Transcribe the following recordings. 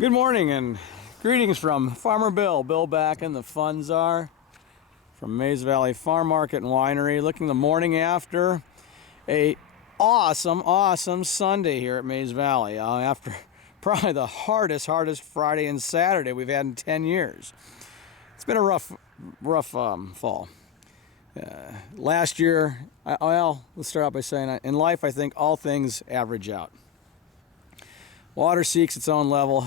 Good morning and greetings from Farmer Bill back in the fun czar from Mays Valley Farm Market and Winery, looking the morning after a awesome Sunday here at Mays Valley, after probably the hardest Friday and Saturday we've had in 10 years. It's been a rough fall. Last year, well, let's start out by saying, in life I think all things average out. Water seeks its own level.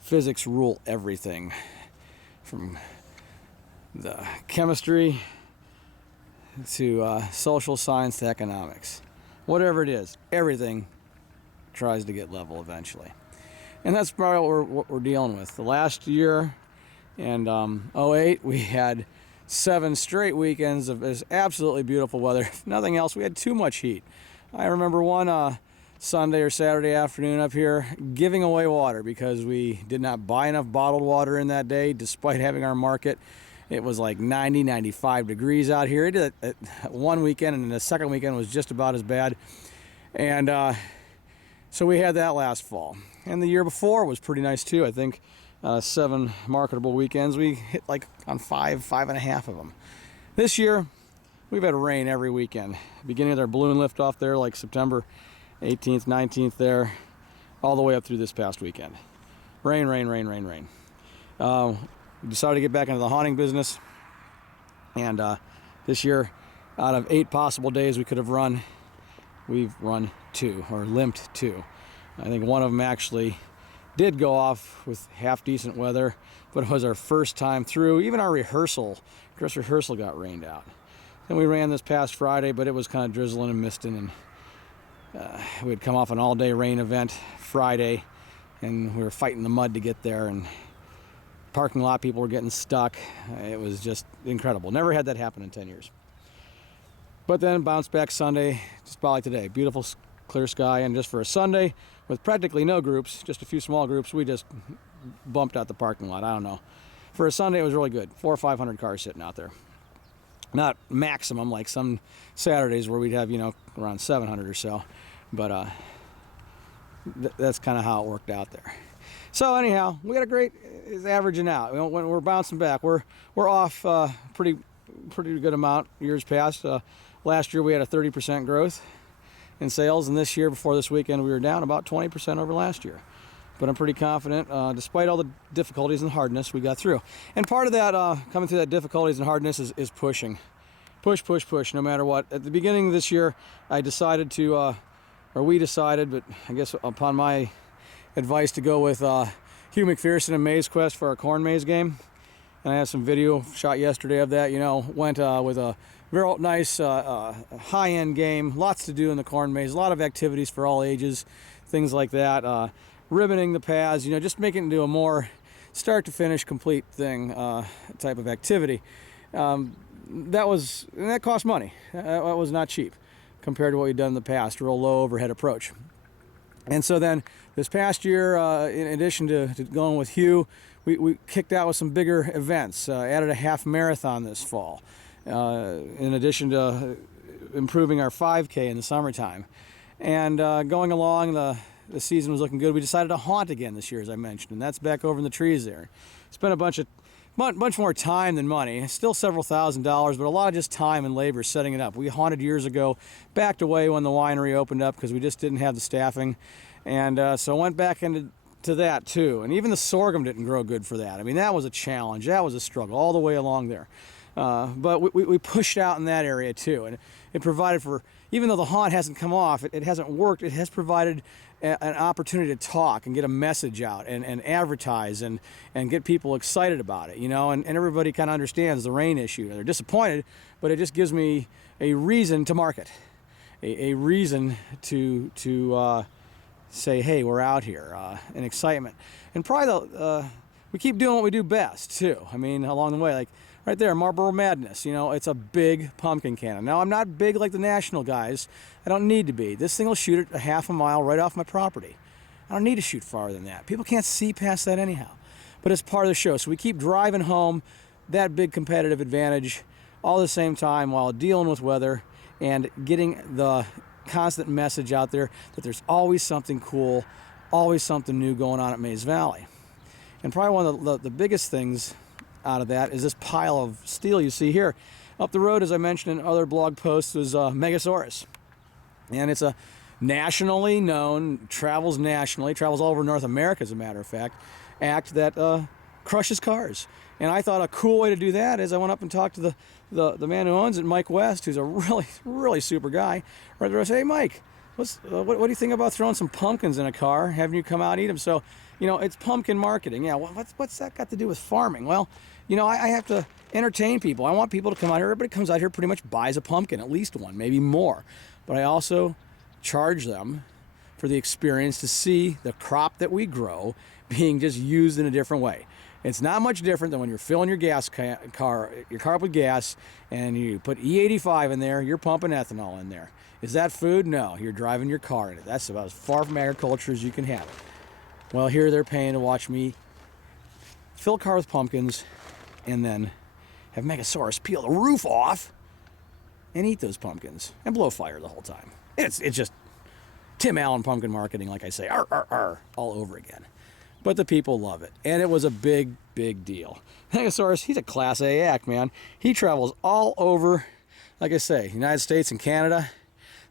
Physics rule everything, from the chemistry to social science to economics. Whatever it is, everything tries to get level eventually. And that's probably what we're dealing with. The last year and 08, we had 7 straight weekends of this absolutely beautiful weather. If nothing else, we had too much heat. I remember one Sunday or Saturday afternoon up here giving away water because we did not buy enough bottled water in that day, despite having our market. It was like 90, 95 degrees out here. It did one weekend, and the second weekend was just about as bad. And so we had that last fall. And the year before was pretty nice too. I think 7 marketable weekends. We hit like on 5.5 of them. This year, we've had rain every weekend. Beginning with our balloon lift off there, like September 18th, 19th there, all the way up through this past weekend. Rain. We decided to get back into the haunting business, and this year, out of 8 possible days we could have run, we've run 2, or limped 2. I think one of them actually did go off with half decent weather, but it was our first time through. Even our dress rehearsal got rained out. Then we ran this past Friday, but it was kind of drizzling and misting, and we had come off an all-day rain event Friday, and we were fighting the mud to get there, and parking lot people were getting stuck. It was just incredible. Never had that happen in 10 years. But then bounced back Sunday, just about like today. Beautiful clear sky, and just for a Sunday with practically no groups, just a few small groups, we just bumped out the parking lot. I don't know. For a Sunday, it was really good. 400 or 500 cars sitting out there. Not maximum like some Saturdays where we'd have, around 700 or so, but that's kind of how it worked out there. So anyhow, we got it's averaging out. We're bouncing back. We're off pretty good amount years past. Last year we had a 30% growth in sales, and this year, before this weekend, we were down about 20% over last year. But I'm pretty confident, despite all the difficulties and hardness, we got through. And part of that, coming through that difficulties and hardness, is pushing. Push, no matter what. At the beginning of this year, I decided to, or we decided, but I guess upon my advice, to go with Hugh McPherson and Maze Quest for our corn maze game. And I have some video shot yesterday of that. Went with a very nice high-end game. Lots to do in the corn maze. A lot of activities for all ages, things like that. Ribboning the paths, just making it into a more start to finish complete thing type of activity. That cost money. That was not cheap compared to what we've done in the past. Real low overhead approach. And so then this past year, in addition to going with Hugh, we kicked out with some bigger events. Added a half marathon this fall, in addition to improving our 5K in the summertime. And going along, the season was looking good. We decided to haunt again this year, as I mentioned, and that's back over in the trees there. Spent a bunch more time than money. Still several $1,000s, but a lot of just time and labor setting it up. We haunted years ago, backed away when the winery opened up because we just didn't have the staffing, and so went back into that too. And even the sorghum didn't grow good for that. I mean, that was a challenge. That was a struggle all the way along there. But we pushed out in that area too, and it provided for, even though the haunt hasn't come off, it hasn't worked, it has provided an opportunity to talk and get a message out and advertise and get people excited about it, and everybody kind of understands the rain issue. They're disappointed, but it just gives me a reason to market, a reason to say, hey, we're out here, and excitement. And probably we keep doing what we do best too. I mean, along the way, like right there, Marlboro Madness, it's a big pumpkin cannon. Now, I'm not big like the national guys. I don't need to be. This thing will shoot it a half a mile right off my property. I don't need to shoot farther than that. People can't see past that anyhow. But it's part of the show. So we keep driving home that big competitive advantage all at the same time while dealing with weather and getting the constant message out there that there's always something cool always something new going on at Mays Valley. And probably one of the biggest things out of that is this pile of steel you see here. Up the road, as I mentioned in other blog posts, was Megasaurus. And it's a nationally known, travels nationally, travels all over North America, as a matter of fact, act that crushes cars. And I thought a cool way to do that is I went up and talked to the man who owns it, Mike West, who's a really super guy. Right there, I said, hey, Mike, what do you think about throwing some pumpkins in a car, having you come out and eat them? So, you know, it's pumpkin marketing. Yeah, what's that got to do with farming? Well, you know, I have to entertain people. I want people to come out here. Everybody comes out here, pretty much buys a pumpkin, at least one, maybe more. But I also charge them for the experience to see the crop that we grow being just used in a different way. It's not much different than when you're filling your car up with gas and you put E85 in there, you're pumping ethanol in there. Is that food? No, you're driving your car in it. That's about as far from agriculture as you can have it. Well, here they're paying to watch me fill a car with pumpkins and then have Megasaurus peel the roof off and eat those pumpkins and blow fire the whole time. It's just Tim Allen pumpkin marketing, like I say, all over again. But the people love it, and it was a big deal. Megasaurus, he's a Class A act, man. He travels all over, like I say, United States and Canada.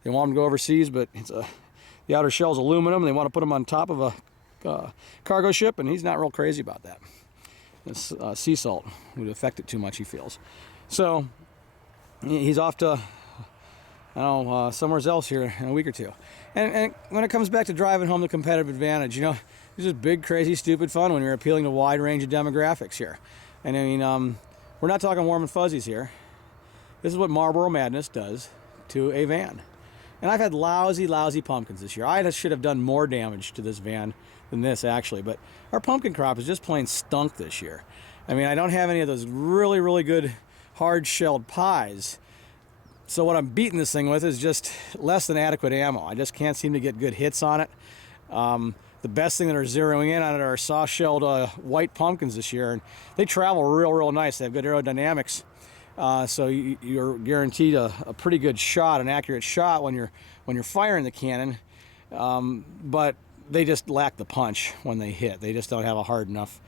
They want him to go overseas, but the outer shell's aluminum. They want to put him on top of a cargo ship, and he's not real crazy about that. This sea salt would affect it too much, he feels. So he's off to, I don't know, somewhere else here in a week or two. And when it comes back to driving home the competitive advantage, you know, it's just big, crazy, stupid fun when you're appealing to a wide range of demographics here. And I mean, we're not talking warm and fuzzies here. This is what Marlboro Madness does to a van. And I've had lousy pumpkins this year. I should have done more damage to this van than this, actually. But our pumpkin crop is just plain stunk this year. I mean, I don't have any of those really good hard-shelled pies. So what I'm beating this thing with is just less than adequate ammo. I just can't seem to get good hits on it. The best thing that are zeroing in on it are soft-shelled white pumpkins this year, and they travel real nice. They have good aerodynamics, so you're guaranteed a pretty good shot, an accurate shot when you're firing the cannon. But they just lack the punch when they hit. They just don't have a hard enough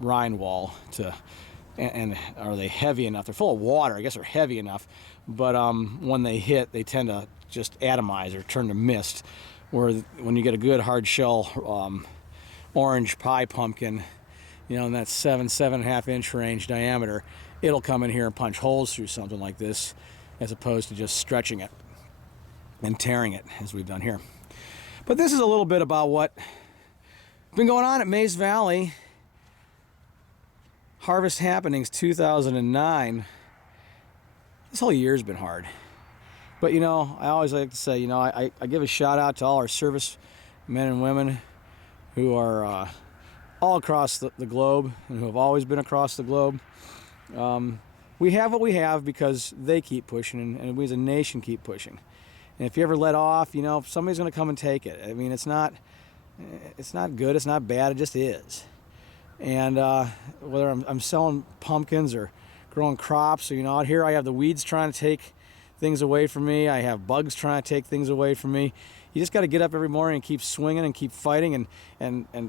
rind wall to. And are they heavy enough? They're full of water. I guess they're heavy enough, but when they hit, they tend to just atomize or turn to mist. Where when you get a good hard shell orange pie pumpkin, you know, in that 7.5 inch range diameter, it'll come in here and punch holes through something like this, as opposed to just stretching it and tearing it as we've done here. But this is a little bit about what's been going on at Mays Valley. Harvest Happenings 2009. This whole year's been hard. But, you know, I always like to say, you know, I give a shout out to all our service men and women who are all across the globe and who have always been across the globe. We have what we have because they keep pushing, and we as a nation keep pushing. And if you ever let off, you know, somebody's going to come and take it. I mean, it's not good, it's not bad, it just is. And whether I'm selling pumpkins or growing crops, or, you know, out here I have the weeds trying to take things away from me. I have bugs trying to take things away from me. You just got to get up every morning and keep swinging and keep fighting, and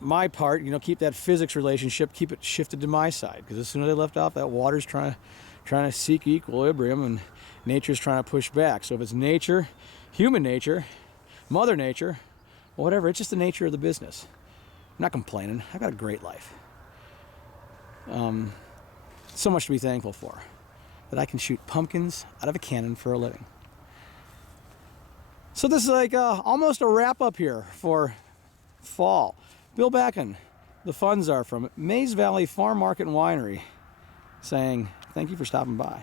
my part, you know, keep that physics relationship, keep it shifted to my side, because as soon as I left off, that water's trying to seek equilibrium, and nature's trying to push back. So if it's nature, human nature, mother nature, whatever, it's just the nature of the business. I'm not complaining. I've got a great life. So much to be thankful for, that I can shoot pumpkins out of a cannon for a living. So this is like almost a wrap up here for fall. Bill Backen, the funds are from Mays Valley Farm Market and Winery, saying thank you for stopping by.